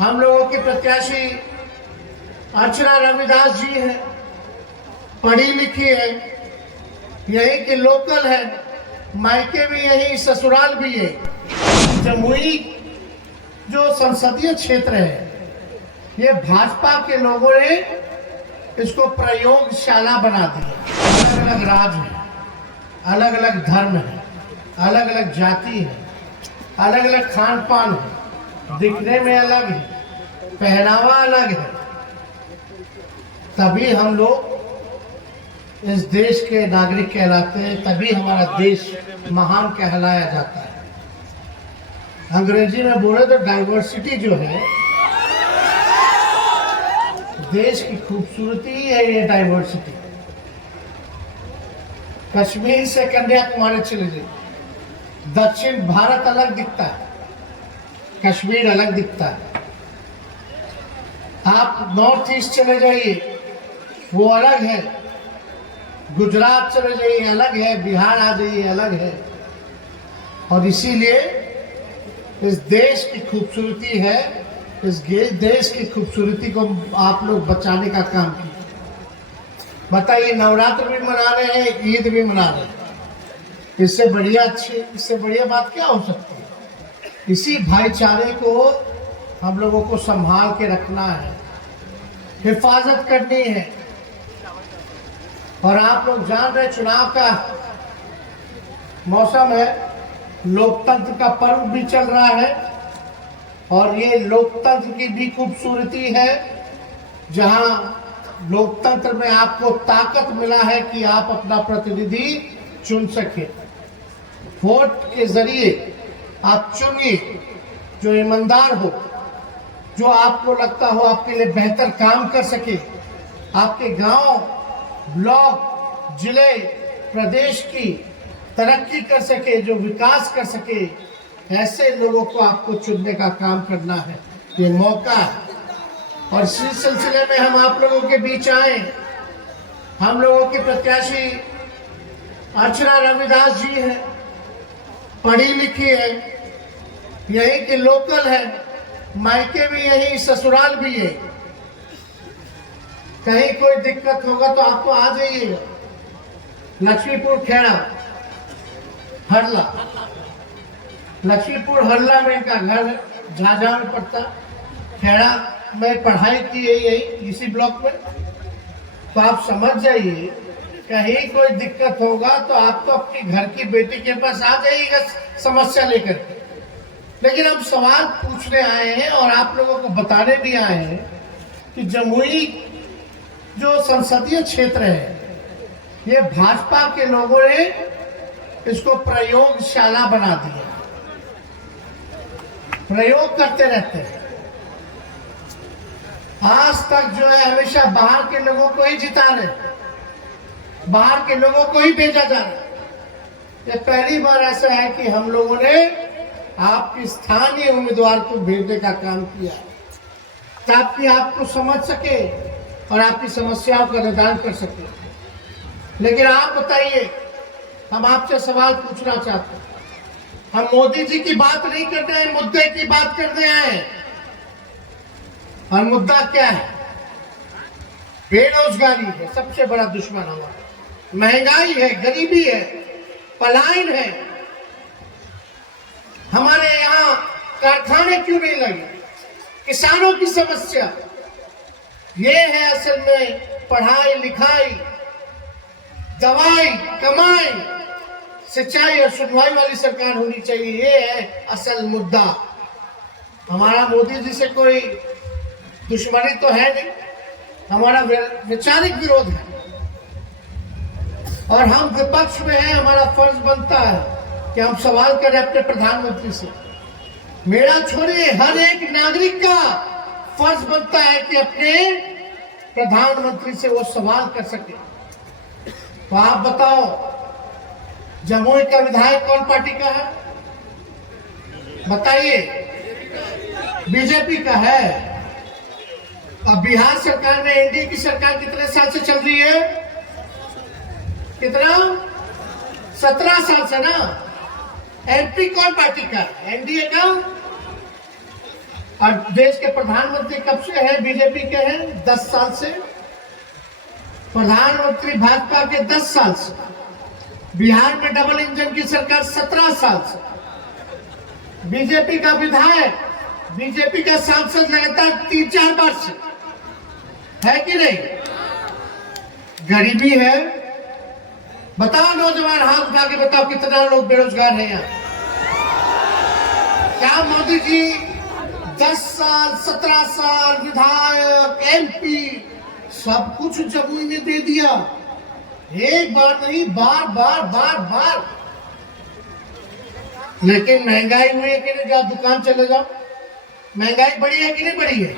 हम लोगों के प्रत्याशी अर्चना रविदास जी हैं, पढ़ी लिखी है, यहीं के लोकल है, मायके भी यहीं, ससुराल भी है। जमुई जो संसदीय क्षेत्र है, ये भाजपा के लोगों ने इसको प्रयोगशाला बना दिया। अलग अलग राज्य है, अलग अलग धर्म है, अलग अलग जाति है, अलग अलग खान पान है, दिखने में अलग है, पहनावा अलग है, तभी हम लोग इस देश के नागरिक कहलाते हैं, तभी हमारा देश महान कहलाया जाता है। अंग्रेजी में बोले तो डाइवर्सिटी जो है, देश की खूबसूरती ही है ये डाइवर्सिटी। कश्मीर से कन्याकुमारी चले जाइए, दक्षिण भारत अलग दिखता है, कश्मीर अलग दिखता है। आप नॉर्थ ईस्ट चले जाइए, वो अलग है, गुजरात चले जाइए अलग है, बिहार आ जाइए अलग है। और इसीलिए इस देश की खूबसूरती है, इस देश की खूबसूरती को आप लोग बचाने का काम कीजिए। बताइए, नवरात्र भी मना रहे हैं, ईद भी मना रहे हैं, इससे बढ़िया बात क्या हो सकती है? इसी भाईचारे को हम लोगों को संभाल के रखना है, हिफाजत करनी है। और आप लोग जान रहे, चुनाव का मौसम है, लोकतंत्र का पर्व भी चल रहा है, और ये लोकतंत्र की भी खूबसूरती है, जहां लोकतंत्र में आपको ताकत मिला है कि आप अपना प्रतिनिधि चुन सके। वोट के जरिए आप चुनिए जो ईमानदार हो, जो आपको लगता हो आपके लिए बेहतर काम कर सके, आपके गांव, ब्लॉक, जिले, प्रदेश की तरक्की कर सके, जो विकास कर सके, ऐसे लोगों को आपको चुनने का काम करना है। ये मौका है, और इसी सिलसिले में हम आप लोगों के बीच आए। हम लोगों के प्रत्याशी अर्चना रविदास जी हैं, पढ़ी लिखी है, यहीं के लोकल है, मायके भी यहीं, ससुराल भी है। कहीं कोई दिक्कत होगा तो आपको आ जाइएगा। लक्ष्मीपुर खेड़ा हरला, लक्ष्मीपुर हरला में इनका घर झाझा में पड़ता, खेड़ा में पढ़ाई की है यही इसी ब्लॉक में। तो आप समझ जाइए, कहीं कोई दिक्कत होगा तो आप तो अपनी घर की बेटी के पास आ जाइएगा समस्या लेकर। लेकिन हम सवाल पूछने आए हैं और आप लोगों को बताने भी आए हैं कि जमुई जो संसदीय क्षेत्र है, ये भाजपा के लोगों ने इसको प्रयोगशाला बना दिया। प्रयोग करते रहते हैं, आज तक जो है हमेशा बाहर के लोगों को ही जिता रहे, बाहर के लोगों को ही भेजा जा रहा है। ये पहली बार ऐसा है कि हम लोगों ने आपकी स्थानीय उम्मीदवार को भेजने का काम किया, ताकि आपको समझ सके और आपकी समस्याओं का निदान कर सके। लेकिन आप बताइए, हम आपसे सवाल पूछना चाहते हैं। हम मोदी जी की बात नहीं करते हैं, मुद्दे की बात करने आए। और मुद्दा क्या है? बेरोजगारी है, सबसे बड़ा दुश्मन हमारा। महंगाई है, गरीबी है, पलायन है। हमारे यहाँ कारखाने क्यों नहीं लगे? किसानों की समस्या ये है। असल में पढ़ाई लिखाई, दवाई, कमाई, सिंचाई और सुनवाई वाली सरकार होनी चाहिए, ये है असल मुद्दा। हमारा मोदी जी से कोई दुश्मनी तो है नहीं, हमारा वैचारिक विरोध है, और हम विपक्ष में हैं। हमारा फर्ज बनता है कि हम सवाल करें अपने प्रधानमंत्री से। मेरा छोड़िए, हर एक नागरिक का फर्ज बनता है कि अपने प्रधानमंत्री से वो सवाल कर सके। तो आप बताओ, जमुई का विधायक कौन पार्टी का है? बताइए। बीजेपी का है। अब बिहार सरकार में एनडीए की सरकार कितने साल से चल रही है? कितना? 17 साल से ना। एमपी कौन पार्टी का? एनडीए का। और देश के प्रधानमंत्री कब से है? बीजेपी के हैं 10 साल से। प्रधानमंत्री भाजपा के 10 साल से। बिहार में डबल इंजन की सरकार 17 साल से। बीजेपी का विधायक, बीजेपी का सांसद लगातार 3-4 बार से है कि नहीं? गरीबी है। बताओ नौजवान, हाथ उठा के बताओ कितना लोग बेरोजगार हैं यहाँ। क्या मोदी जी 10 साल 17 साल विधायक, एमपी सब कुछ जमुई ने दे दिया? एक बार नहीं, बार बार बार बार। लेकिन महंगाई हुई है कि नहीं? जाओ दुकान चले जाओ, महंगाई बढ़ी है कि नहीं बढ़ी है?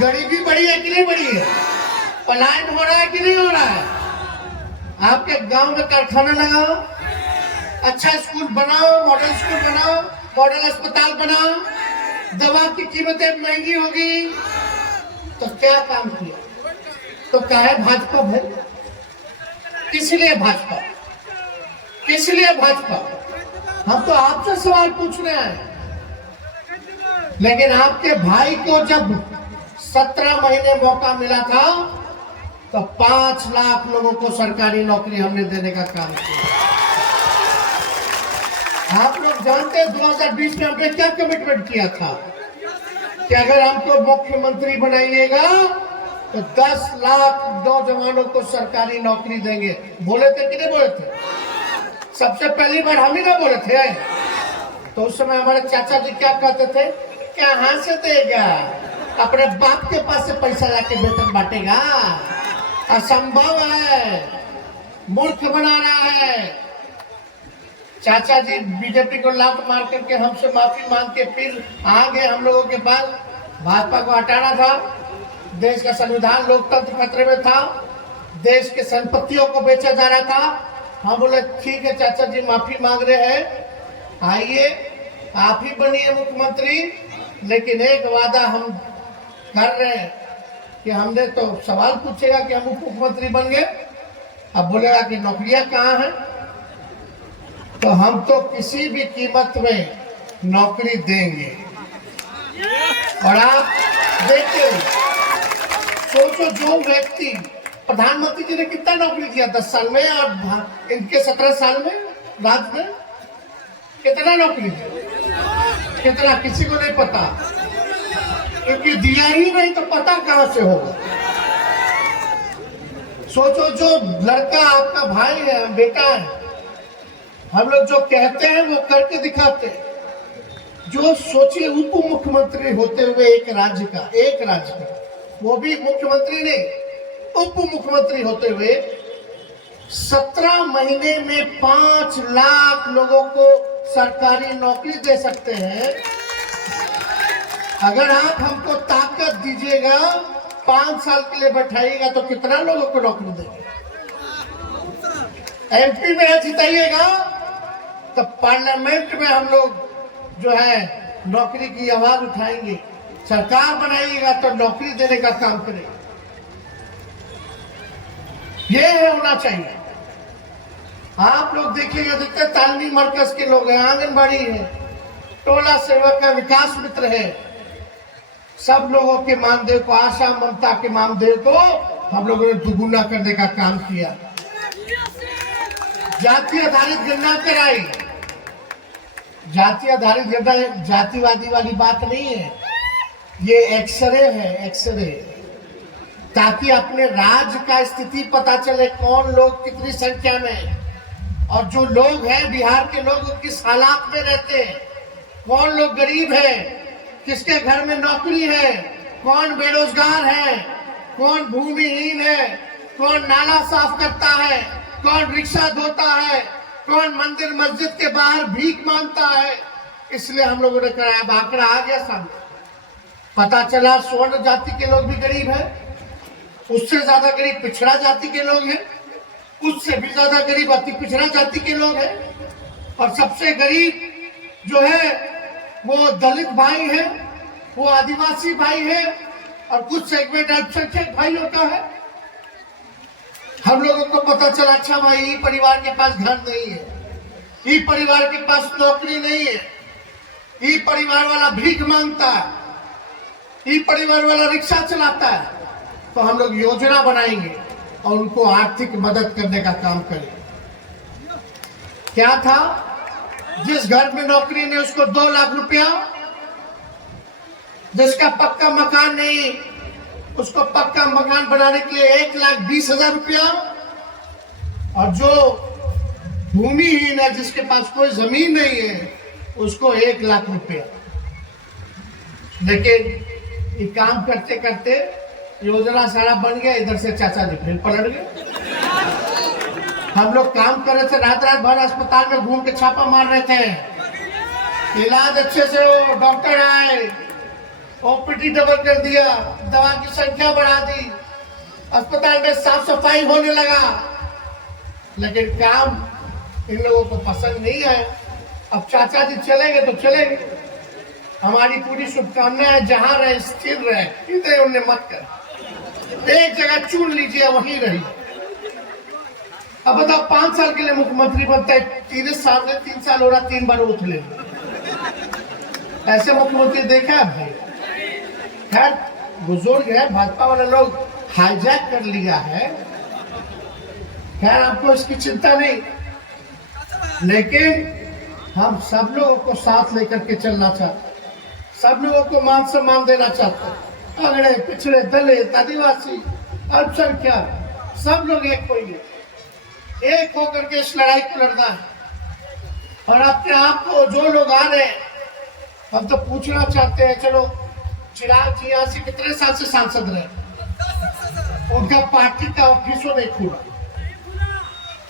गरीबी बढ़ी है कि नहीं बढ़ी है? पलायन हो रहा है कि नहीं हो रहा है? आपके गांव में कारखाना लगाओ, अच्छा स्कूल बनाओ, मॉडल स्कूल बनाओ, मॉडल अस्पताल बनाओ, दवा की कीमतें महंगी होगी, तो क्या काम किया? तो क्या है भाजपा भाई? किस लिए भाजपा? किस लिए भाजपा? हम तो आपसे सवाल पूछ रहे हैं। लेकिन आपके भाई को जब 17 महीने मौका मिला था तो 5 लाख लोगों को सरकारी नौकरी हमने देने का काम किया। आप लोग जानते हैं 2020 में हमने क्या कमिटमेंट किया था कि अगर हमको मुख्यमंत्री बनाइएगा तो 10 लाख नौजवानों को सरकारी नौकरी देंगे। बोले थे कि नहीं बोले थे? सबसे पहली बार हम ही ना बोले थे। तो उस समय हमारे चाचा जी क्या कहते थे? कहां से देगा? अपने बाप के पास से पैसा लाके वेतन बांटेगा? असंभव है, मूर्ख बना रहा है। चाचा जी बीजेपी को लात मार करके हमसे माफी मांग के फिर आ गए हम लोगों के पास। भाजपा को हटाना था, देश का संविधान लोकतंत्र खतरे में था, देश के संपत्तियों को बेचा जा रहा था। हम बोले ठीक है चाचा जी, माफी मांग रहे हैं, आइए आप ही बनिए मुख्यमंत्री। लेकिन एक वादा हम कर रहे हैं कि हमने तो सवाल पूछेगा कि हम उप मुख्यमंत्री बन गए, अब बोलेगा कि नौकरियां कहाँ हैं? तो हम तो किसी भी कीमत में नौकरी देंगे। और आप देखते सोचो, जो व्यक्ति, प्रधानमंत्री जी ने कितना नौकरी दिया 10 साल में, और इनके 17 साल में राज्य में कितना नौकरी दिया? कितना? किसी को नहीं पता, क्योंकि दिया ही नहीं तो पता कहां से होगा। सोचो, जो लड़का आपका भाई है, बेटा है, हम लोग जो कहते हैं वो करके दिखाते हैं। जो सोचिए उप मुख्यमंत्री होते हुए एक राज्य का, वो भी मुख्यमंत्री नहीं, उप मुख्यमंत्री होते हुए 17 महीने में 5 लाख लोगों को सरकारी नौकरी दे सकते हैं। अगर आप हमको ताकत दीजिएगा, 5 साल के लिए बैठाइएगा तो कितना लोगों को नौकरी देंगे? एमपी में जिताइएगा तो पार्लियामेंट में हम लोग जो है नौकरी की आवाज उठाएंगे। सरकार बनाइएगा तो नौकरी देने का काम करेंगे। ये होना चाहिए। आप लोग देखिएगा, जितने तालमी मरकज के लोग हैं, आंगनबाड़ी है, टोला सेवक का, विकास मित्र है, सब लोगों के मानदेय को, आशा ममता के मानदेय को हम लोगों ने दुगुना करने का काम किया। जाति आधारित गणना कराई। जाति आधारित गणना जातिवादी वाली बात नहीं है, ये एक्सरे है, एक्सरे, ताकि अपने राज्य का स्थिति पता चले, कौन लोग कितनी संख्या में, और जो लोग हैं बिहार के लोग किस हालात में रहते हैं, कौन लोग गरीब है, किसके घर में नौकरी है, कौन बेरोजगार है, कौन भूमिहीन है, कौन नाला साफ करता है, कौन रिक्शा धोता है, कौन मंदिर मस्जिद के बाहर भीख मांगता है। इसलिए हम लोगों ने कराया। अब आंकड़ा आ गया सामने, पता चला स्वर्ण जाति के लोग भी गरीब है, उससे ज्यादा गरीब पिछड़ा जाति के लोग हैं, उससे भी ज्यादा गरीब अति पिछड़ा जाति के लोग हैं, और सबसे गरीब जो है वो दलित भाई है, वो आदिवासी भाई है, और कुछ सेगमेंट अल्पसंख्यक भाइयों का है। हम लोगों को पता चला, अच्छा भाई, ये परिवार के पास घर नहीं है, ये परिवार के पास नौकरी नहीं है, ये परिवार वाला भीख मांगता है, ई परिवार वाला रिक्शा चलाता है, तो हम लोग योजना बनाएंगे और उनको आर्थिक मदद करने का काम करेंगे। क्या था, जिस घर में नौकरी नहीं उसको 2 लाख रुपया, जिसका पक्का मकान नहीं उसको पक्का मकान बनाने के लिए 1,20,000 रुपया, और जो भूमिहीन है जिसके पास कोई जमीन नहीं है उसको 1 लाख रुपया। लेकिन ये काम करते करते योजना सारा बन गया, इधर से चाचा जी फिर पलट गए। हम लोग काम कर रहे थे, रात भर अस्पताल में घूम के छापा मार रहे थे, इलाज अच्छे से हो, डॉक्टर आए, ओपीडी डबल कर दिया, दवा की संख्या बढ़ा दी, अस्पताल में साफ सफाई होने लगा, लेकिन काम इन लोगों को पसंद नहीं है। अब चाचा जी चलेंगे तो चलेंगे, हमारी पूरी शुभकामना है जहां रहे स्थिर रहे, इधर उन्हें मत कर, एक जगह चुन लीजिए वहीं रहिए। अब बताओ 5 साल के लिए मुख्यमंत्री बनता है, 30 साल में 3 साल हो रहा, 3 बार उठ ले, ऐसे मुख्यमंत्री देखा है भाई? खैर बुजुर्ग है, भाजपा वाले लोग हाईजैक कर लिया है, खैर आपको इसकी चिंता नहीं, लेकिन हम सब लोगों को साथ लेकर के चलना चाहते, सब लोगों को मान सम्मान देना चाहते, अगड़े पिछड़े दलित आदिवासी अल्पसंख्यक सब लोग एक होइए, एक होकर के इस लड़ाई को लड़ना है। और अपने आप को जो लोग आ रहे हैं, हम तो पूछना चाहते हैं, चलो चिराग जी यहाँ से कितने साल से सांसद रहे, उनका पार्टी का ऑफिसों नहीं खुला,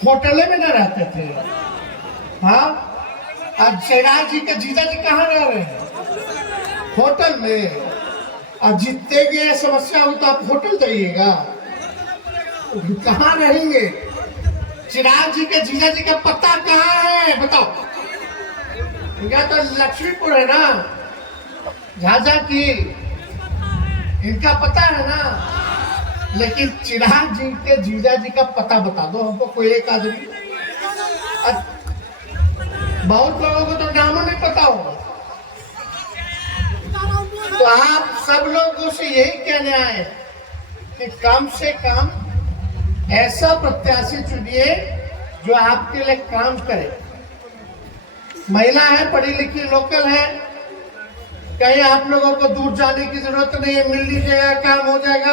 होटल में न रहते थे। हाँ, अब चिराग जी के जीजा जी कहाँ रह रहे हैं? होटल में। अब जीतते गए समस्या हो तो आप होटल जाइएगा, कहाँ रहेंगे? चिराग जी के जीजा जी का पता कहाँ है बताओ? इनका तो लक्ष्मीपुर है ना, झाझा की, इनका पता है ना, लेकिन चिराग जी के जीजा जी का पता बता दो हमको, कोई एक आदमी। बहुत लोगों को तो नाम नहीं पता होगा, तो आप सब लोगों से यही कहने आए कि कम से कम ऐसा प्रत्याशी चुनिए जो आपके लिए काम करे। महिला है, पढ़ी लिखी लोकल है, कहीं आप लोगों को दूर जाने की जरूरत नहीं है, मिल लीजिएगा, काम हो जाएगा।